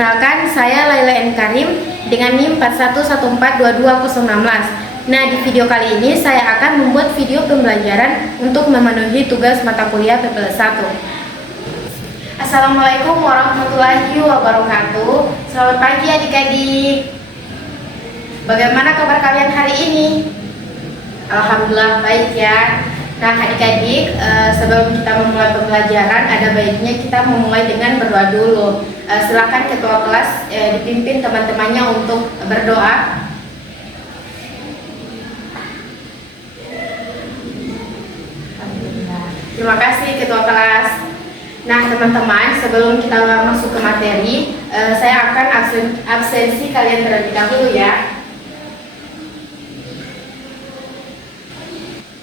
Perkenalkan, saya Laila N. Karim dengan NIM 41142216. Nah, di video kali ini saya akan membuat video pembelajaran untuk memenuhi tugas mata kuliah PPL 1. Assalamualaikum warahmatullahi wabarakatuh. Selamat pagi adik-adik. Bagaimana kabar kalian hari ini? Alhamdulillah baik ya. Nah adik-adik, sebelum kita memulai pembelajaran, ada baiknya kita memulai dengan berdoa dulu. Silakan ketua kelas dipimpin teman-temannya untuk berdoa. Terima kasih ketua kelas. Nah teman-teman, sebelum kita masuk ke materi, saya akan absensi kalian terlebih dahulu ya.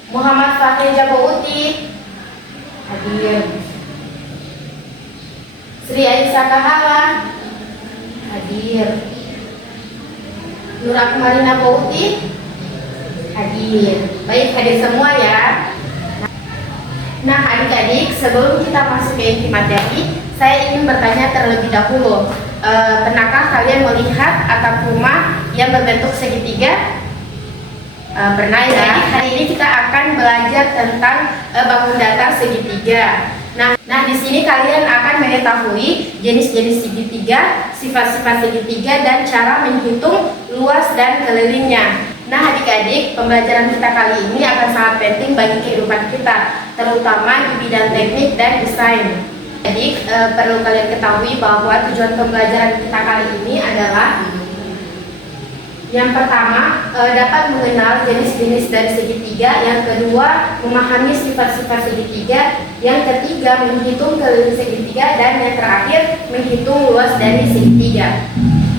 Muhammad Fakih Jabouti hadir. Sri Aisyah Kahala hadir. Nur Marina Bouti hadir. Baik, hadir semua ya. Nah adik-adik, sebelum kita masuk ke inti materi, saya ingin bertanya terlebih dahulu. Pernahkah kalian melihat atap rumah yang berbentuk segitiga? Pernah ya. Jadi hari ini kita akan belajar tentang bangun datar segitiga. Nah di sini kalian akan mengetahui jenis-jenis segitiga, sifat-sifat segitiga, dan cara menghitung luas dan kelilingnya. Nah adik-adik, pembelajaran kita kali ini akan sangat penting bagi kehidupan kita, terutama di bidang teknik dan desain. Adik, perlu kalian ketahui bahwa tujuan pembelajaran kita kali ini adalah yang pertama, dapat mengenal jenis-jenis dari segitiga. Yang kedua, memahami sifat-sifat segitiga. Yang ketiga, menghitung keliling segitiga. Dan yang terakhir, menghitung luas dari segitiga.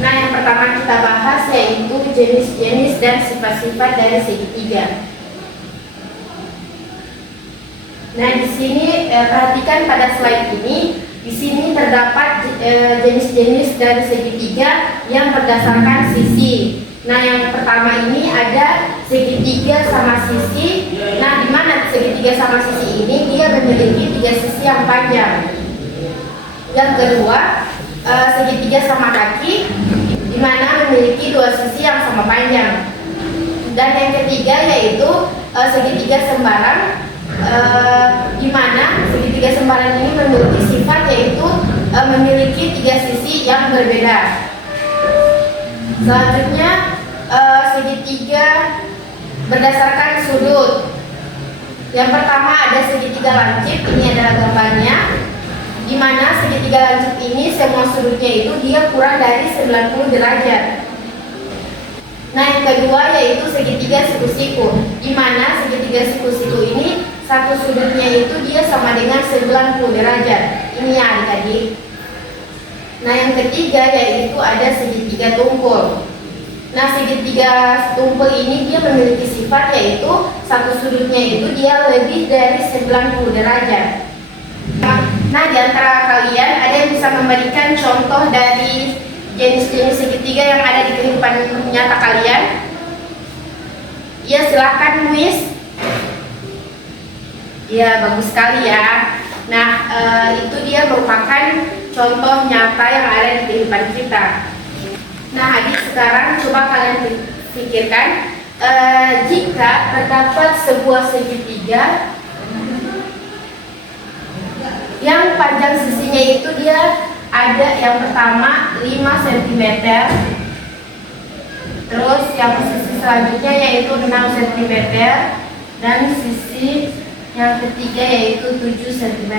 Nah, yang pertama kita bahas yaitu jenis-jenis dan sifat-sifat dari segitiga. Nah, di sini perhatikan pada slide ini. Di sini terdapat jenis-jenis dari segitiga yang berdasarkan sisi. Nah, yang pertama ini ada segitiga sama sisi. Nah, di mana segitiga sama sisi ini dia memiliki tiga sisi yang panjang. Yang kedua, segitiga sama kaki, di mana memiliki dua sisi yang sama panjang. Dan yang ketiga yaitu segitiga sembarang, di mana segitiga sembarang ini memiliki sifat yaitu memiliki tiga sisi yang berbeda. Selanjutnya segitiga berdasarkan sudut. Yang pertama ada segitiga lancip, ini adalah gambarnya, di mana segitiga lancip ini semua sudutnya itu dia kurang dari 90 derajat. Nah yang kedua yaitu segitiga siku-siku, di mana segitiga siku-siku ini satu sudutnya itu dia sama dengan 90 derajat. Ini ya adik-adik. Nah yang ketiga yaitu ada segitiga tumpul. Nah segitiga tumpul ini dia memiliki sifat yaitu satu sudutnya itu dia lebih dari 90 derajat. Nah di antara kalian ada yang bisa memberikan contoh dari jenis-jenis segitiga yang ada di kehidupan nyata kalian? Ya silahkan Miss. Ya bagus sekali ya. Nah itu dia merupakan contoh nyata yang ada di kehidupan kita. Nah adik, sekarang coba kalian pikirkan, jika terdapat sebuah segitiga yang panjang sisinya itu dia ada yang pertama 5 cm, terus yang sisi selanjutnya yaitu 6 cm, dan sisi yang ketiga yaitu 7 cm.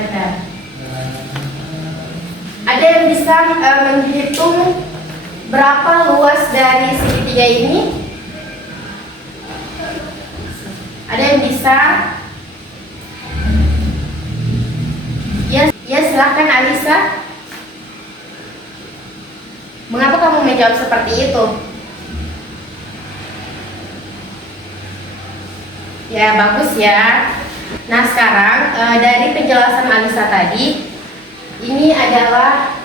Ada yang bisa menghitung berapa luas dari segitiga ini? Ada yang bisa? Ya silahkan Alisa. Mengapa kamu menjawab seperti itu? Ya bagus ya. Nah sekarang dari penjelasan Alisa tadi, ini adalah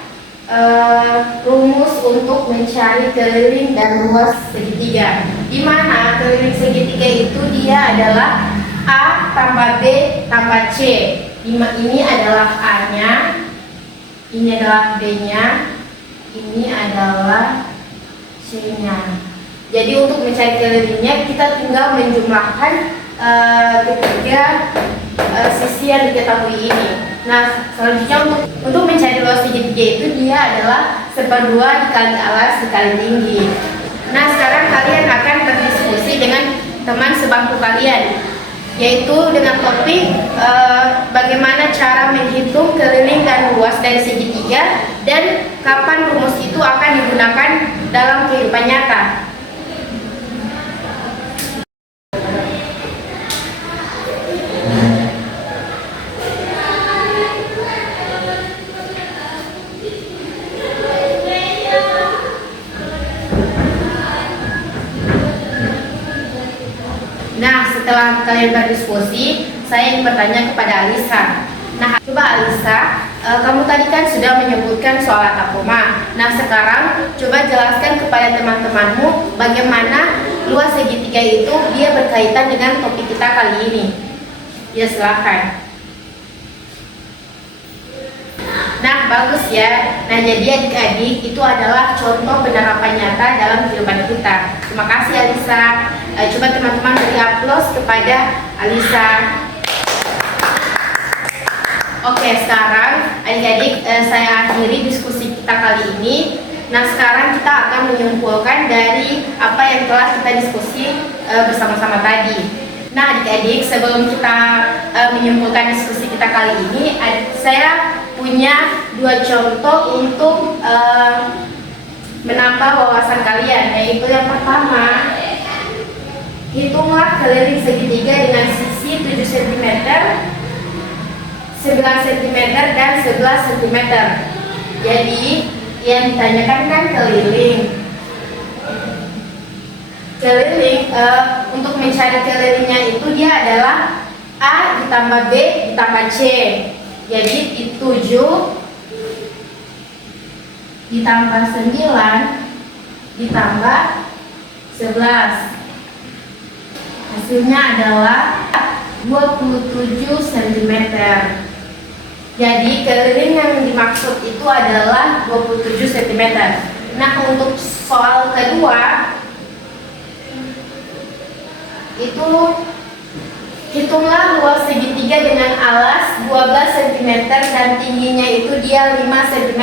rumus untuk mencari keliling dan luas segitiga, di mana keliling segitiga itu dia adalah A tambah B tambah C. Ini adalah A-nya, ini adalah B-nya, Ini adalah C-nya. Jadi untuk mencari kelilingnya kita tinggal menjumlahkan ketiga sisi yang diketahui ini. Nah, selanjutnya untuk mencari luas segitiga itu dia adalah 1/2 dikali alas dikali tinggi. Nah, sekarang kalian akan berdiskusi dengan teman sebangku kalian, yaitu dengan topik bagaimana cara menghitung keliling dan luas dari segitiga dan kapan rumus itu akan digunakan dalam kehidupan nyata. Nah, setelah kalian berdiskusi, saya ingin bertanya kepada Alisa. Nah, coba Alisa, kamu tadi kan sudah menyebutkan soal atap rumah. Nah, sekarang coba jelaskan kepada teman-temanmu bagaimana luas segitiga itu dia berkaitan dengan topik kita kali ini. Ya, silakan. Nah, bagus ya. Nah, jadi adik-adik itu adalah contoh penerapan nyata dalam kehidupan kita. Terima kasih Alisa. Coba teman-teman beri aplaus kepada Alisa. Oke, sekarang adik-adik saya akhiri diskusi kita kali ini. Nah, sekarang kita akan menyimpulkan dari apa yang telah kita diskusi bersama-sama tadi. Nah, adik-adik, sebelum kita menyimpulkan diskusi kita kali ini, saya punya 2 contoh untuk menambah wawasan kalian, yaitu yang pertama, hitunglah keliling segitiga dengan sisi 7 cm, 9 cm, dan 11 cm. Jadi, yang ditanyakan kan keliling. Untuk mencari kelilingnya itu dia adalah A ditambah B ditambah C. Jadi, 7 ditambah 9 ditambah 11. Hasilnya adalah 27 cm. Jadi keliling yang dimaksud itu adalah 27 cm. Nah, untuk soal kedua itu hitunglah luas segitiga dengan alas 12 cm dan tingginya itu dia 5 cm.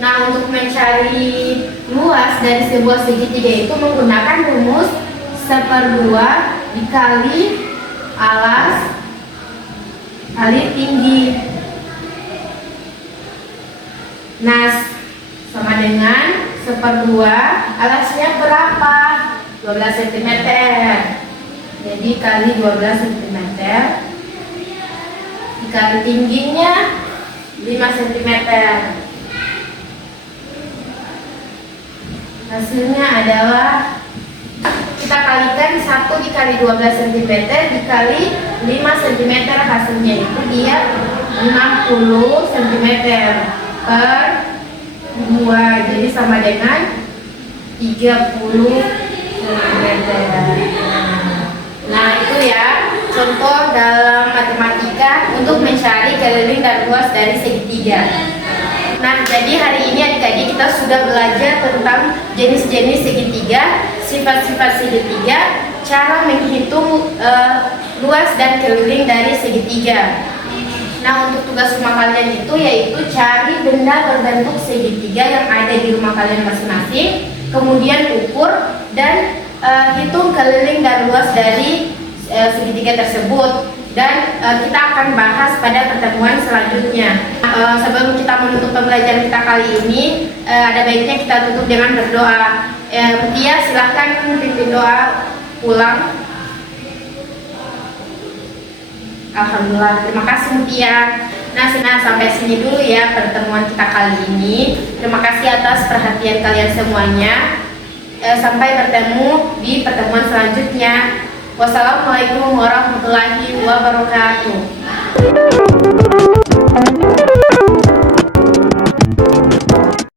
Nah, untuk mencari luas dari sebuah segitiga itu menggunakan rumus 1/2 dikali alas kali tinggi. Nah, sama dengan 1/2 alasnya berapa? 12 cm. Jadi kali 12 cm dikali tingginya 5 cm. Hasilnya adalah kita kalikan 1 dikali 12 cm dikali 5 cm, hasilnya itu dia 60 cm per 2, jadi sama dengan 30 cm. Nah, itu ya contoh dalam matematika untuk mencari keliling dan luas dari segitiga. Nah, jadi hari ini adik-adik kita sudah belajar tentang jenis-jenis segitiga, sifat-sifat segitiga, cara menghitung luas dan keliling dari segitiga. Nah, untuk tugas rumah kalian itu yaitu cari benda berbentuk segitiga yang ada di rumah kalian masing-masing, kemudian ukur dan hitung keliling dan luas dari segitiga tersebut. Dan kita akan bahas pada pertemuan selanjutnya. Sebelum kita menutup pembelajaran kita kali ini, ada baiknya kita tutup dengan berdoa. Mutia, silahkan pimpin doa pulang. Alhamdulillah, terima kasih Mutia. Nah, sampai sini dulu ya pertemuan kita kali ini. Terima kasih atas perhatian kalian semuanya. Sampai bertemu di pertemuan selanjutnya. Wassalamualaikum warahmatullahi wabarakatuh.